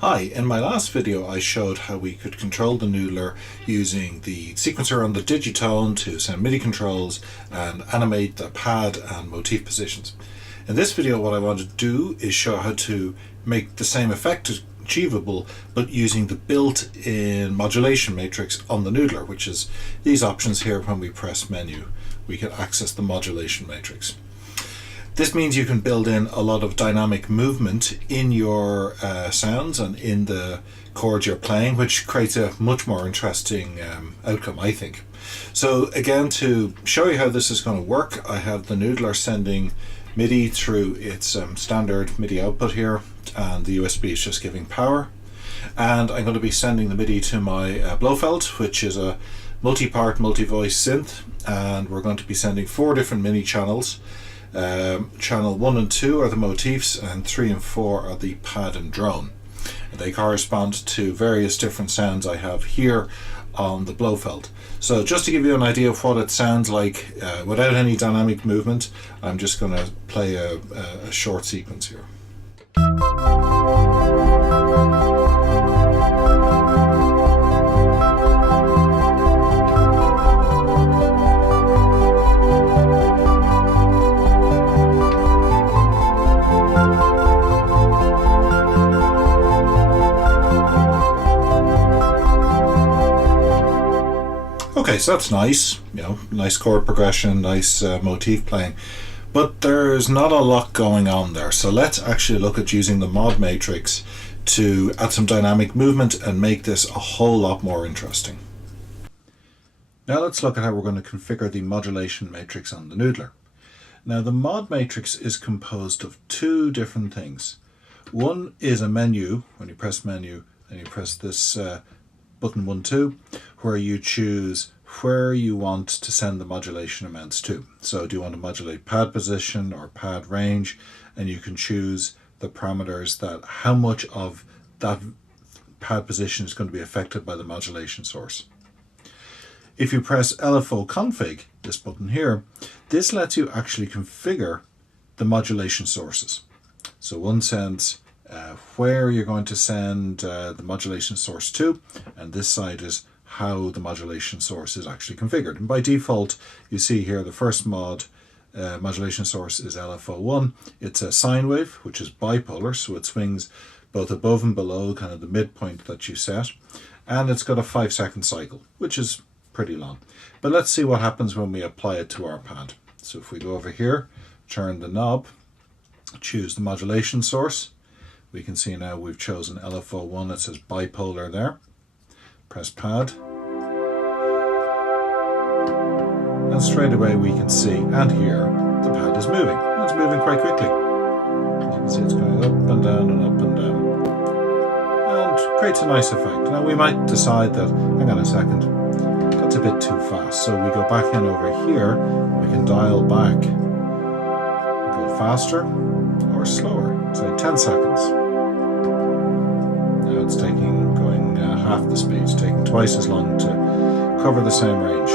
Hi, in my last video I showed how we could control the noodler using the sequencer on the digitone to send MIDI controls and animate the pad and motif positions. In this video what I want to do is show how to make the same effect achievable but using the built-in modulation matrix on the noodler, which is these options here. When we press menu we can access the modulation matrix. This means you can build in a lot of dynamic movement in your sounds and in the chords you're playing, which creates a much more interesting outcome, I think. So again, to show you how this is going to work, I have the noodler sending MIDI through its standard MIDI output here, and the USB is just giving power. And I'm going to be sending the MIDI to my Blofeld, which is a multi-part, multi-voice synth, and we're going to be sending 4 different MIDI channels. Channel 1 and 2 are the motifs, and 3 and 4 are the pad and drone. They correspond to various different sounds I have here on the Blofeld. So just to give you an idea of what it sounds like without any dynamic movement, I'm just going to play a short sequence here. Okay, so that's nice, nice chord progression, nice motif playing, but there's not a lot going on there. So let's actually look at using the mod matrix to add some dynamic movement and make this a whole lot more interesting. Now let's look at how we're going to configure the modulation matrix on the noodler. Now the mod matrix is composed of 2 different things. One is a menu. When you press menu and you press this button 1, 2, where you choose where you want to send the modulation amounts to. So do you want to modulate pad position or pad range, and you can choose the parameters that how much of that pad position is going to be affected by the modulation source. If you press LFO config, this button here, this lets you actually configure the modulation sources. So one sends where you're going to send the modulation source to, and this side is how the modulation source is actually configured. And by default, you see here the first modulation source is LFO1. It's a sine wave, which is bipolar, so it swings both above and below kind of the midpoint that you set, and it's got a 5-second cycle, which is pretty long. But let's see what happens when we apply it to our pad. So if we go over here, turn the knob, choose the modulation source, we can see now we've chosen LFO1 that says bipolar there. Press pad. And straight away we can see and hear the pad is moving. It's moving quite quickly. As you can see, it's going up and down and up and down. And creates a nice effect. Now we might decide that, hang on a second, that's a bit too fast. So we go back in over here, we can dial back, go faster or slower, say 10 seconds. Now it's going half the speed, it's taking twice as long to cover the same range.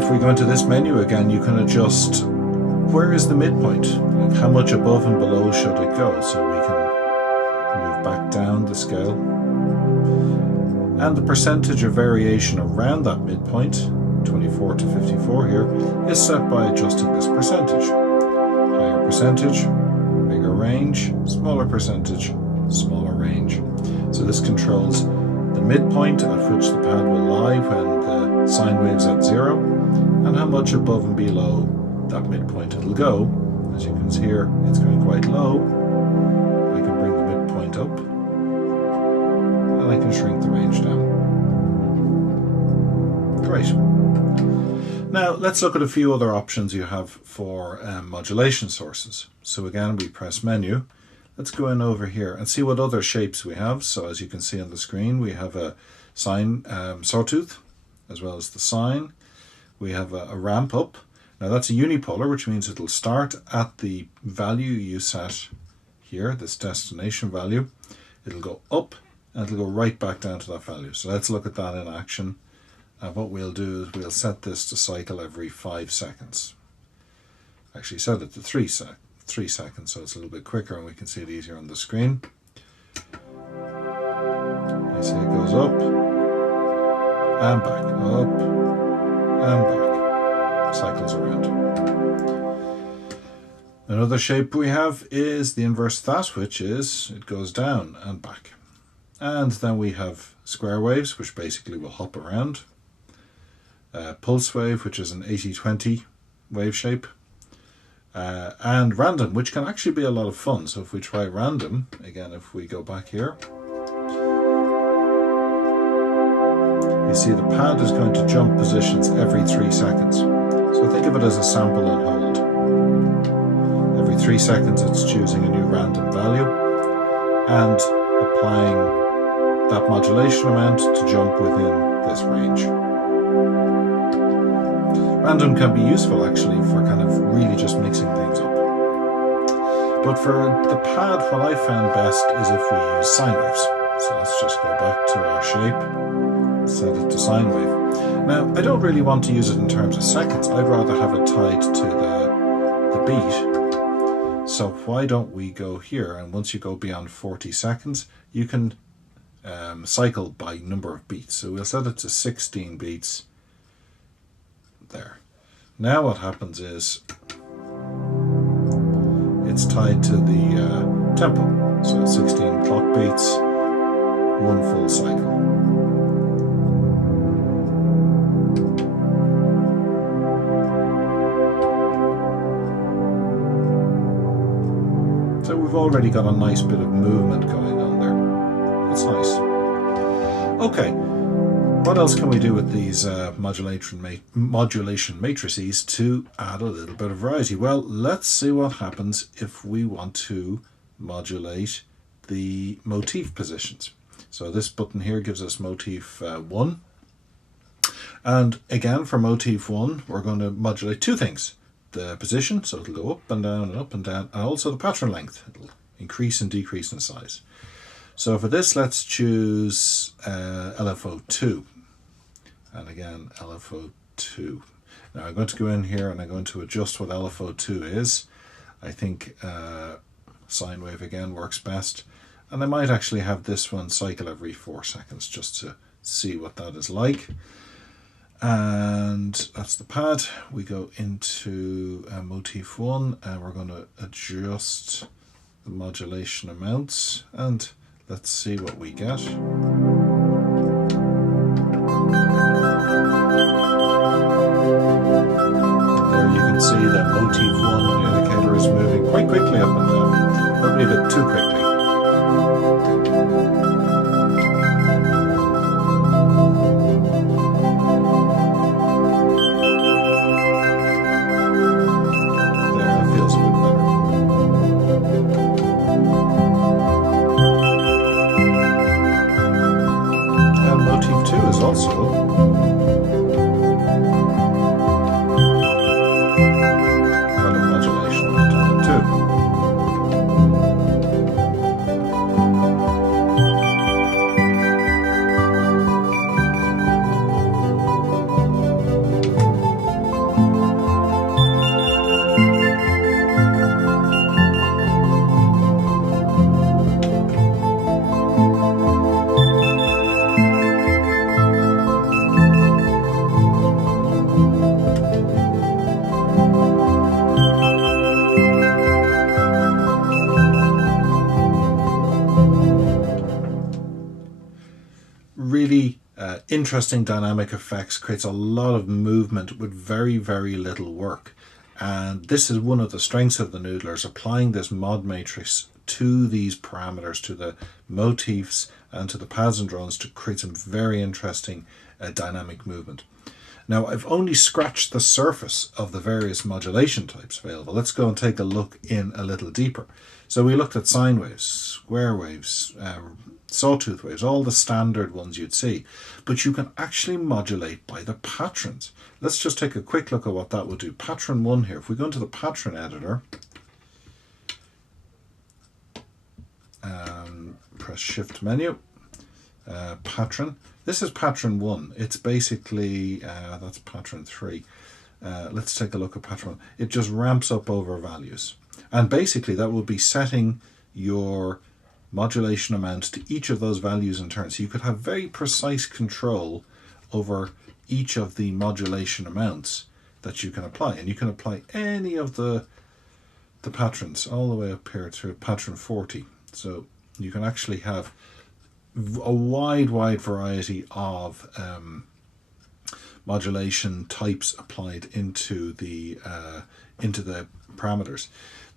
If we go into this menu again, you can adjust where is the midpoint, like how much above and below should it go, so we can move back down the scale. And the percentage of variation around that midpoint, 24 to 54 here, is set by adjusting this percentage. Higher percentage, bigger range, smaller percentage, smaller range. So this controls the midpoint at which the pad will lie when the sine wave's at 0, and how much above and below that midpoint it'll go. As you can see here, it's going quite low. I can bring the midpoint up, and I can shrink the range down. Great. Now let's look at a few other options you have for modulation sources. So again, we press menu. Let's go in over here and see what other shapes we have. So as you can see on the screen, we have a sine sawtooth, as well as the sine. We have a ramp up. Now that's a unipolar, which means it'll start at the value you set here, this destination value. It'll go up and it'll go right back down to that value. So let's look at that in action. And what we'll do is we'll set this to cycle every 5 seconds. Actually set it to 3 3 seconds, so it's a little bit quicker and we can see it easier on the screen. You see it goes up and back, up and back, cycles around. Another shape we have is the inverse of that, which is it goes down and back. And then we have square waves, which basically will hop around. Pulse wave, which is an 80-20 wave shape. And random, which can actually be a lot of fun. So if we try random, again, if we go back here, you see the pad is going to jump positions every 3 seconds. So think of it as a sample and hold. Every 3 seconds it's choosing a new random value and applying that modulation amount to jump within this range. Random can be useful actually for kind of really just mixing things up. But for the pad, what I found best is if we use sine waves. So let's just go back to our shape, set it to sine wave. Now, I don't really want to use it in terms of seconds. I'd rather have it tied to the beat. So why don't we go here, and once you go beyond 40 seconds, you can cycle by number of beats. So we'll set it to 16 beats. There. Now what happens is it's tied to the tempo. So 16 clock beats, 1 full cycle. So we've already got a nice bit of movement going on there. That's nice. Okay. What else can we do with these modulation matrices to add a little bit of variety? Well, let's see what happens if we want to modulate the motif positions. So this button here gives us motif 1. And again, for motif 1, we're going to modulate 2 things. The position, so it'll go up and down and up and down, and also the pattern length. It'll increase and decrease in size. So for this, let's choose LFO2. And again, LFO2. Now I'm going to go in here and I'm going to adjust what LFO2 is. I think sine wave again works best. And I might actually have this one cycle every 4 seconds just to see what that is like. And that's the pad. We go into motif 1 and we're going to adjust the modulation amounts, and let's see what we get. There you can see that motif 1 indicator is moving quite quickly up and down, probably a bit too quickly. There, that feels a bit better. And motif 2 is also really interesting dynamic effects, creates a lot of movement with very, very little work. And this is one of the strengths of the Noodlers, applying this mod matrix to these parameters, to the motifs and to the pads and drones, to create some very interesting dynamic movement. Now, I've only scratched the surface of the various modulation types available. Let's go and take a look in a little deeper. So we looked at sine waves, square waves, sawtooth waves, all the standard ones you'd see, but you can actually modulate by the patterns. Let's just take a quick look at what that would do. Pattern 1 here, if we go into the pattern editor, press shift menu, pattern, this is pattern 1. It's basically, that's pattern 3. Let's take a look at pattern 1. It just ramps up over values. And basically that will be setting your modulation amount to each of those values in turn. So you could have very precise control over each of the modulation amounts that you can apply. And you can apply any of the patterns all the way up here to pattern 40. So you can actually have a wide variety of modulation types applied into the parameters.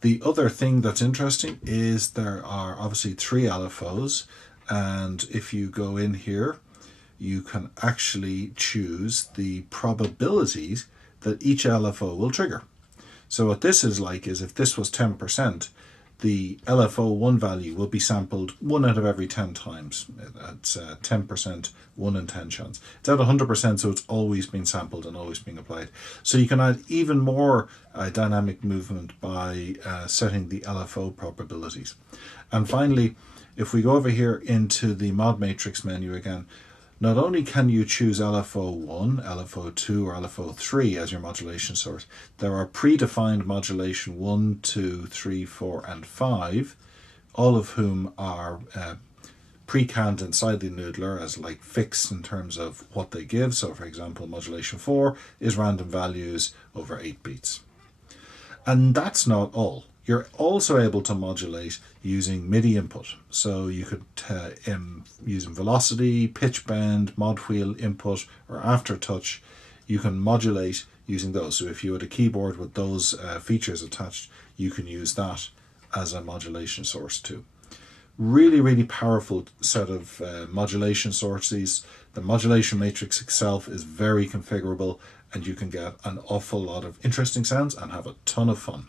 The other thing that's interesting is there are obviously 3 LFOs, and if you go in here, you can actually choose the probabilities that each LFO will trigger. So what this is like is if this was 10%, the LFO1 value will be sampled 1 out of every 10 times. That's 10%, 1 in 10 chance. It's at 100%, so it's always being sampled and always being applied. So you can add even more dynamic movement by setting the LFO probabilities. And finally, if we go over here into the mod matrix menu again, not only can you choose LFO1, LFO2, or LFO3 as your modulation source, there are predefined modulation 1, 2, 3, 4, and 5, all of whom are pre-canned inside the noodler as like fixed in terms of what they give. So for example, modulation 4 is random values over 8 beats. And that's not all. You're also able to modulate using MIDI input. So you could, using velocity, pitch bend, mod wheel input, or aftertouch, you can modulate using those. So if you had a keyboard with those features attached, you can use that as a modulation source too. Really powerful set of modulation sources. The modulation matrix itself is very configurable, and you can get an awful lot of interesting sounds and have a ton of fun.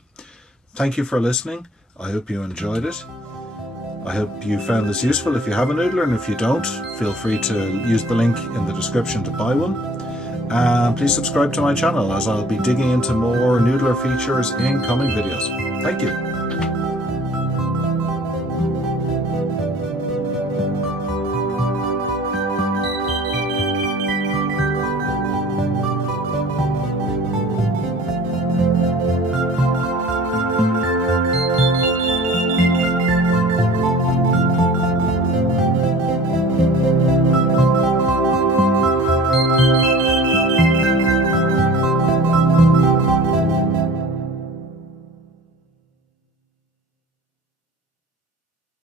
Thank you for listening. I hope you enjoyed it. I hope you found this useful. If you have a noodler, and if you don't, feel free to use the link in the description to buy one. And please subscribe to my channel, as I'll be digging into more noodler features in coming videos. Thank you.